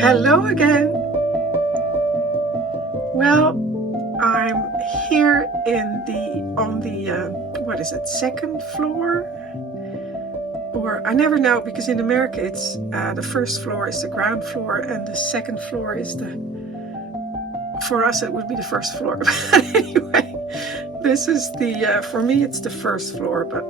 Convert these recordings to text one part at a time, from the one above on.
Hello again. Well, I'm here on the what is it, second floor? Or I never know, because in America it's the first floor is the ground floor and the second floor is for us it would be the first floor. But anyway, this is for me it's the first floor, but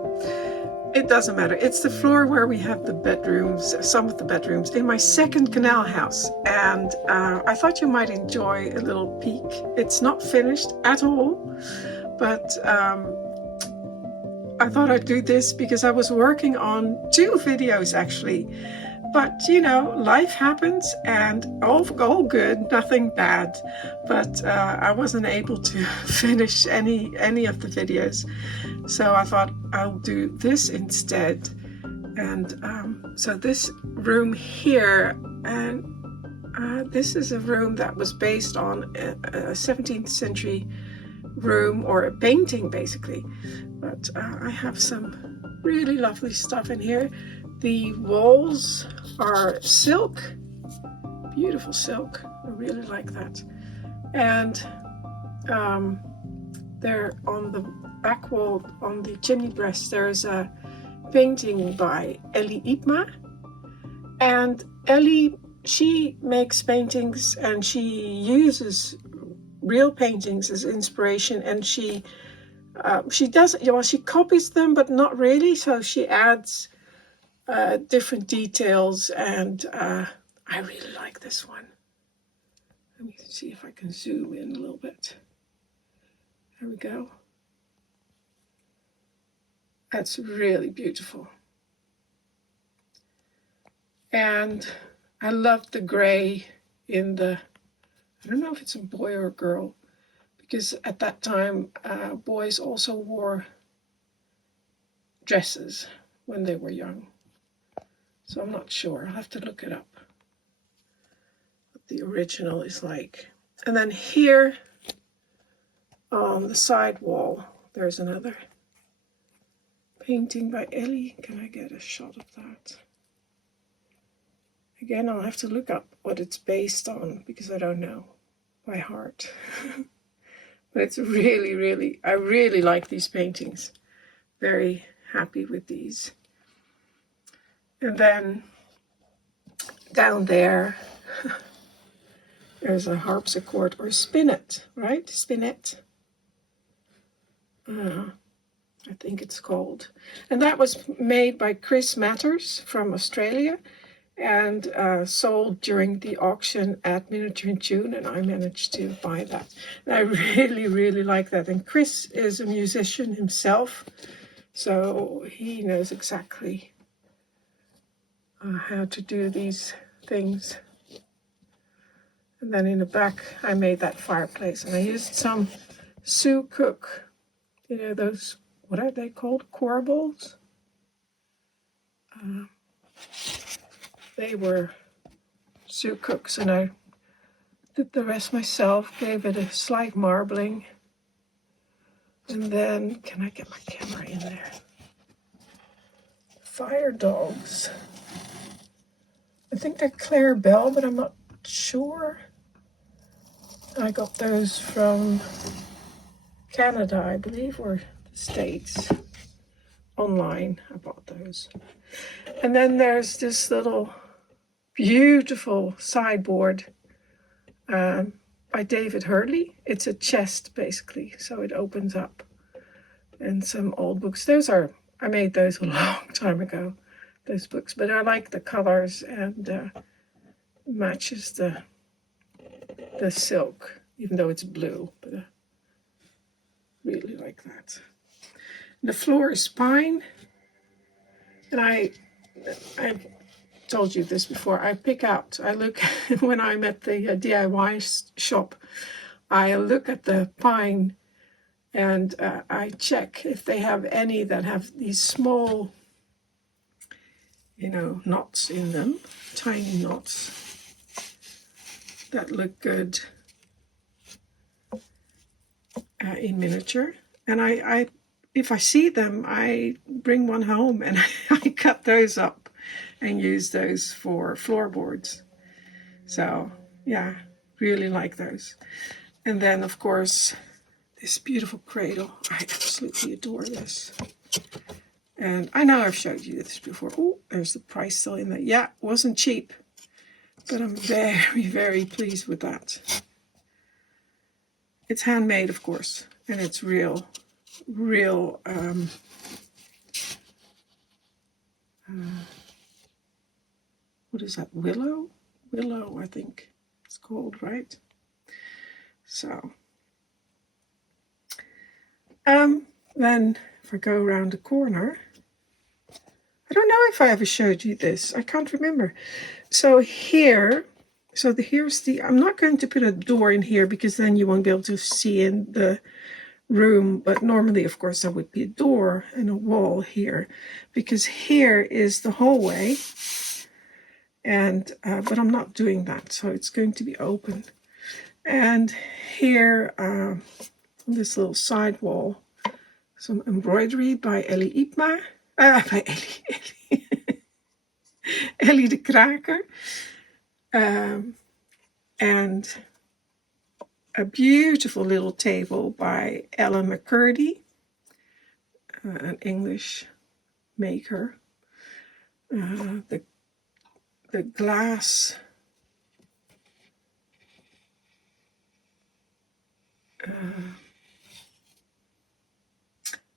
it doesn't matter. It's the floor where we have the bedrooms, some of the bedrooms, in my second canal house. And I thought you might enjoy a little peek. It's not finished at all, but I thought I'd do this because I was working on 2 videos actually. But you know, life happens, and all good, nothing bad. But I wasn't able to finish any of the videos, so I thought I'll do this instead. And so this room here, and this is a room that was based on a 17th century room, or a painting basically. But I have some really lovely stuff in here. The walls are silk, beautiful silk. I really like that. And there on the back wall, on the chimney breast, there's a painting by Ellie Ipma. And Ellie, she makes paintings and she uses real paintings as inspiration, and she does, well, she copies them, but not really. So she adds different details, and I really like this one. Let me see if I can zoom in a little bit. There we go. That's really beautiful. And I love the gray in the, I don't know if it's a boy or a girl, because at that time boys also wore dresses when they were young. So I'm not sure. I'll have to look it up, what the original is like. And then here on the side wall, there's another painting by Ellie. Can I get a shot of that? Again, I'll have to look up what it's based on, because I don't know by heart. But it's really, I really like these paintings. Very happy with these. And then down there, there's a harpsichord, or spinet, right? Spinet. I think it's called. And that was made by Chris Matters from Australia, and sold during the auction at Miniaturist Journal, and I managed to buy that. And I really like that. And Chris is a musician himself, so he knows exactly how to do these things. And then in the back, I made that fireplace, and I used some Sue Cook, you know, those, what are they called? Corbels? They were Sue Cooks, and I did the rest myself, gave it a slight marbling. And then, can I get my camera in there? Fire dogs. I think they're Claire Bell, but I'm not sure. I got those from Canada, I believe, or the States. Online, I bought those. And then there's this little beautiful sideboard by David Hurley. It's a chest, basically, so it opens up. And some old books. I made those a long time ago, those books, but I like the colors, and matches the silk, even though it's blue, but I really like that. And the floor is pine, and I've told you this before, I look, when I'm at the DIY shop, I look at the pine, and I check if they have any that have these small, you know, knots in them, tiny knots that look good in miniature. And I if I see them, I bring one home and I cut those up and use those for floorboards. So yeah, really like those. And then of course this beautiful cradle. I absolutely adore this. And I know I've showed you this before. Oh, there's the price still in there. Yeah, it wasn't cheap, but I'm very, very pleased with that. It's handmade, of course, and it's real, what is that, willow? Willow, I think it's called, right? So, then if I go around the corner, I don't know if I ever showed you this. I can't remember. So here, here's the, I'm not going to put a door in here because then you won't be able to see in the room. But normally, of course, there would be a door and a wall here because here is the hallway. And, but I'm not doing that. So it's going to be open. And here, on this little side wall, some embroidery by Ellie Ipma. By Ellie de Kraker. And a beautiful little table by Ellen McCurdy, an English maker. The glass.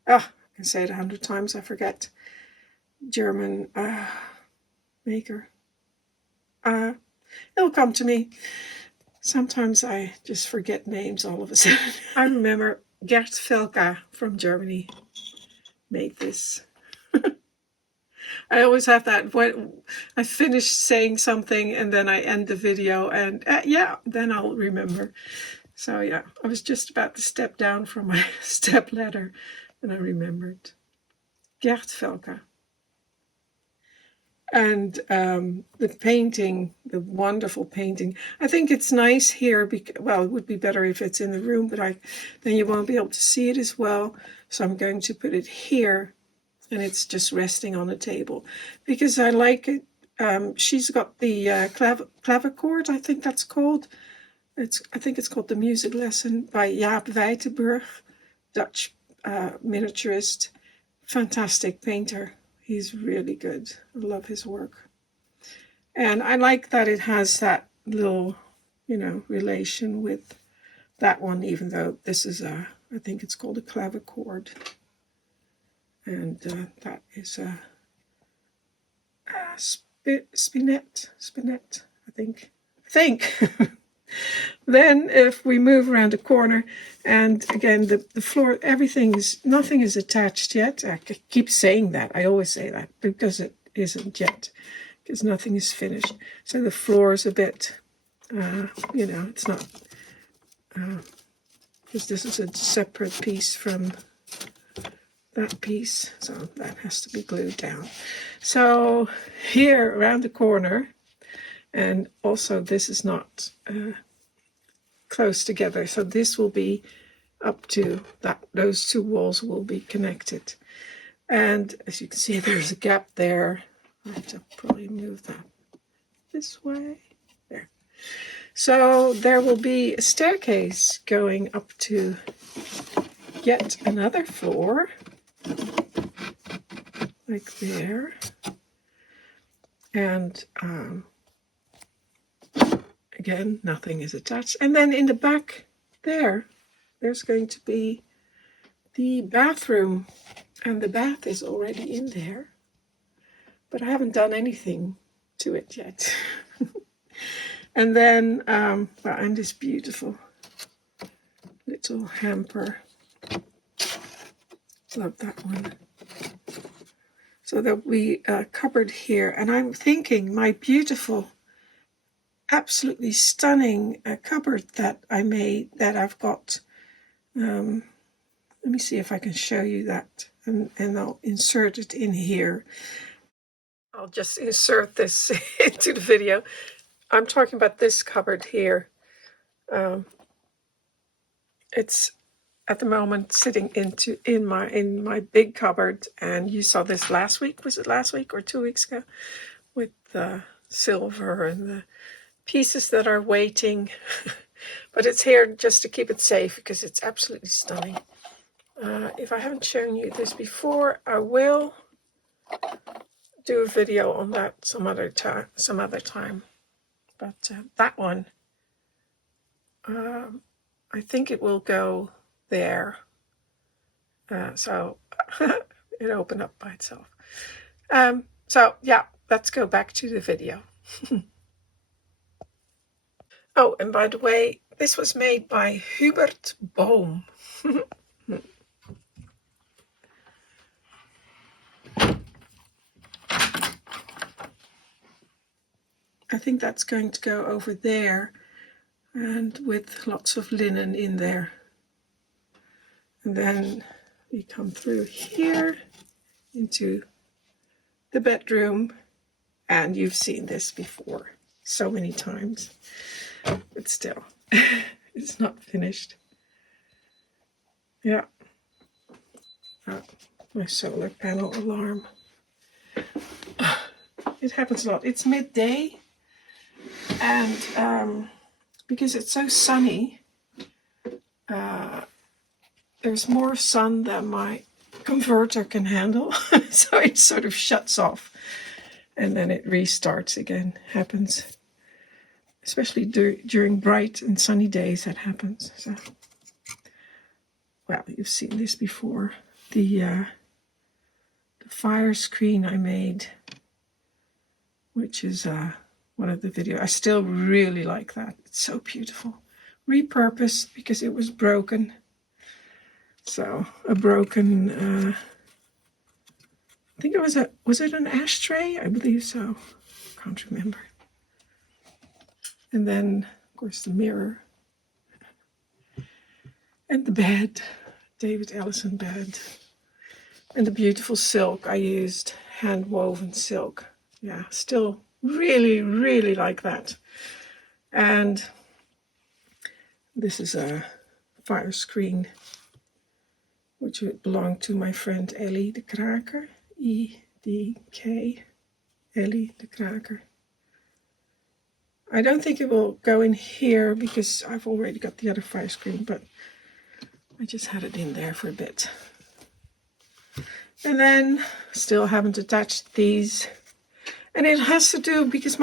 I can say it 100 times, I forget. German maker. It'll come to me. Sometimes I just forget names all of a sudden. I remember Gert Velka from Germany made this. I always have that when I finish saying something and then I end the video and yeah, then I'll remember. So yeah, I was just about to step down from my step ladder and I remembered. Gert Velka. And the painting, the wonderful painting. I think it's nice here. Well, it would be better if it's in the room, but then you won't be able to see it as well. So I'm going to put it here, and it's just resting on the table because I like it. She's got the clavichord, I think that's called. I think it's called The Music Lesson by Jaap Wijtenburg, Dutch miniaturist, fantastic painter. He's really good. I love his work. And I like that it has that little, relation with that one, even though this is I think it's called a clavichord. And that is a spinet, I think. Then if we move around the corner, and again, the floor, nothing is attached yet. I keep saying that. I always say that because it isn't yet, because nothing is finished. So the floor is a bit, it's not, because this is a separate piece from that piece. So that has to be glued down. So here around the corner, and also this is not close together. So this will be up to that. Those two walls will be connected. And as you can see, there's a gap there. I have to probably move that this way. There. So there will be a staircase going up to yet another floor. Like there. And again, nothing is attached. And then in the back there's going to be the bathroom. And the bath is already in there. But I haven't done anything to it yet. And then, and this beautiful little hamper. Love that one. So there'll be a cupboard here. And I'm thinking my beautiful, absolutely stunning cupboard that I made, that I've got. Let me see if I can show you that. And I'll insert it in here. I'll just insert this into the video. I'm talking about this cupboard here. It's at the moment sitting in my big cupboard, and you saw this last week. Was it last week or 2 weeks ago? With the silver and pieces that are waiting, but it's here just to keep it safe because it's absolutely stunning. If I haven't shown you this before, I will do a video on that some other time. But that one, I think it will go there. So it opened up by itself. So yeah, let's go back to the video. Oh, and by the way, this was made by Hubert Bohm. I think that's going to go over there, and with lots of linen in there. And then we come through here into the bedroom, and you've seen this before so many times, but still, it's not finished. Yeah. My solar panel alarm. It happens a lot. It's midday, and because it's so sunny, there's more sun than my converter can handle, so it sort of shuts off and then it restarts again. Happens, especially during bright and sunny days. That happens. So, well, you've seen this before. The fire screen I made, which is one of the videos. I still really like that. It's so beautiful. Repurposed because it was broken. So a broken, I think it was it an ashtray? I believe so. Can't remember. And then, of course, the mirror. And the bed, David Ellison bed. And the beautiful silk I used, hand woven silk. Yeah, still really, really like that. And this is a fire screen, which belonged to my friend Ellie de Kraker, E-D-K, Ellie de Kraker. I don't think it will go in here because I've already got the other fire screen, but I just had it in there for a bit. And then still haven't attached these. And it has to do because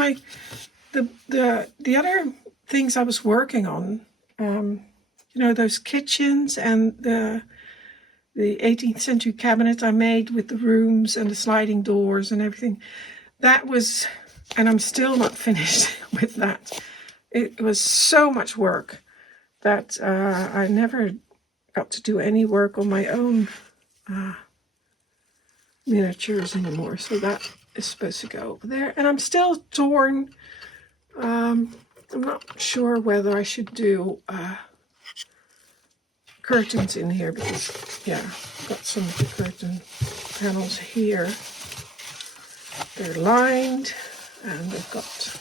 the other things I was working on, those kitchens and the 18th century cabinet I made with the rooms and the sliding doors and everything. That was, and I'm still not finished with that. It was so much work that I never got to do any work on my own miniatures anymore. So that is supposed to go over there. And I'm still torn. I'm not sure whether I should do curtains in here because, yeah, I've got some of the curtain panels here. They're lined and they've got,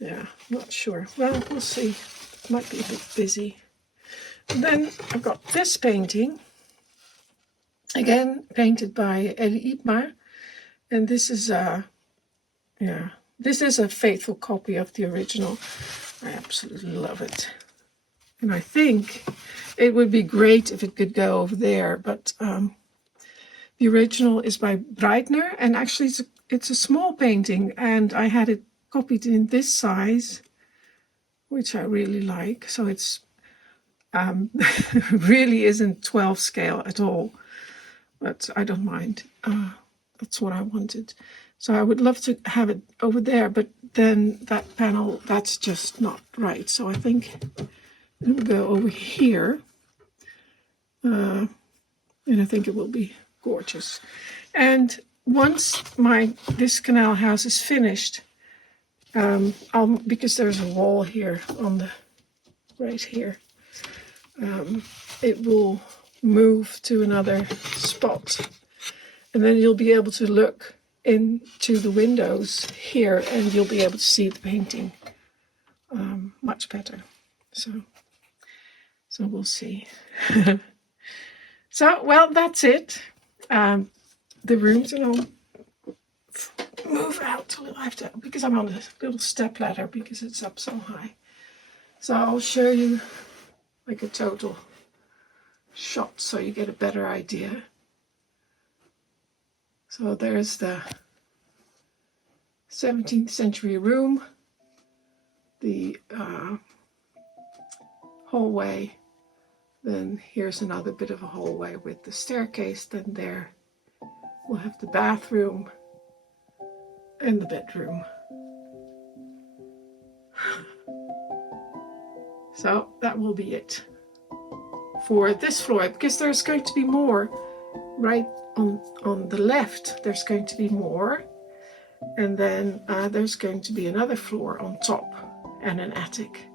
yeah, not sure. Well, we'll see. Might be a bit busy. And then I've got this painting, again painted by Ellie Ibmar, and this is this is a faithful copy of the original. I absolutely love it. And I think it would be great if it could go over there, but the original is by Breitner, and actually it's a small painting, and I had it copied in this size, which I really like. So it's really isn't 12 scale at all, but I don't mind. That's what I wanted. So I would love to have it over there, but then that panel, that's just not right. So I think it will go over here, and I think it will be gorgeous. And once this canal house is finished, because there's a wall here on the right here, it will move to another spot, and then you'll be able to look into the windows here, and you'll be able to see the painting much better. So we'll see. So, well, that's it. The rooms, and I'll move out. I have to, because I'm on a little step ladder because it's up so high. So I'll show you like a total shot so you get a better idea. So there's the 17th century room, the hallway, then here's another bit of a hallway with the staircase, then there we'll have the bathroom and the bedroom. So that will be it for this floor, because there's going to be more right on the left. There's going to be more, and then there's going to be another floor on top and an attic,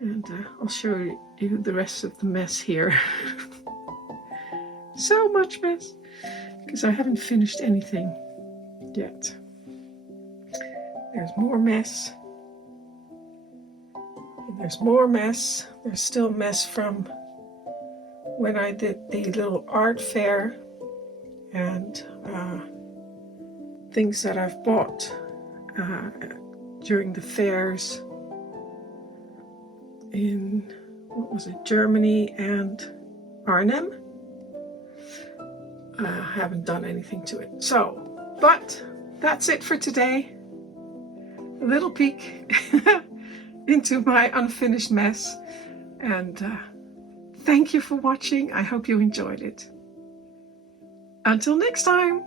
and I'll show you the rest of the mess here. So much mess because I haven't finished anything yet. There's more mess. There's more mess. There's still mess from when I did the little art fair, and things that I've bought during the fairs in, what was it, Germany and Arnhem. I haven't done anything to it. So, but that's it for today. A little peek into my unfinished mess, and thank you for watching. I hope you enjoyed it. Until next time.